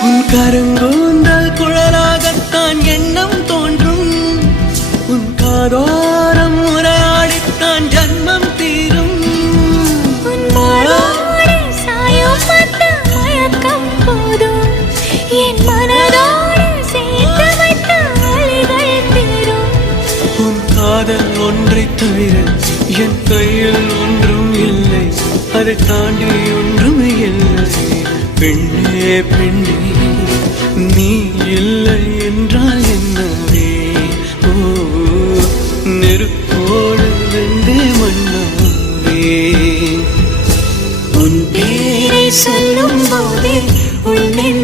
உன் கருங்கூந்தல் குழலாகத்தான் எண்ணம் தோன்றும். உன் காதோரம் உரையாடித்தான் ஜன்மம் தீரும். உன் மாறோடு சாயம் பார்த்த மயக்கம் போதும். என் மனதோடு சேர்த்து வைத்த வழிகள் தீரும். உன் காதல் ஒன்றை தவிர என் கையில் ஒன்றும் இல்லை. அதை தாண்டி ஒன்றும் இல்லை. பெண்ணே பெண்ணே நீ இல்லை என்றால் என்னவே? ஓ நெருப்போடு வெந்தே மண்ணாவே. உன் பேரை சொல்லும் போதே உன்னை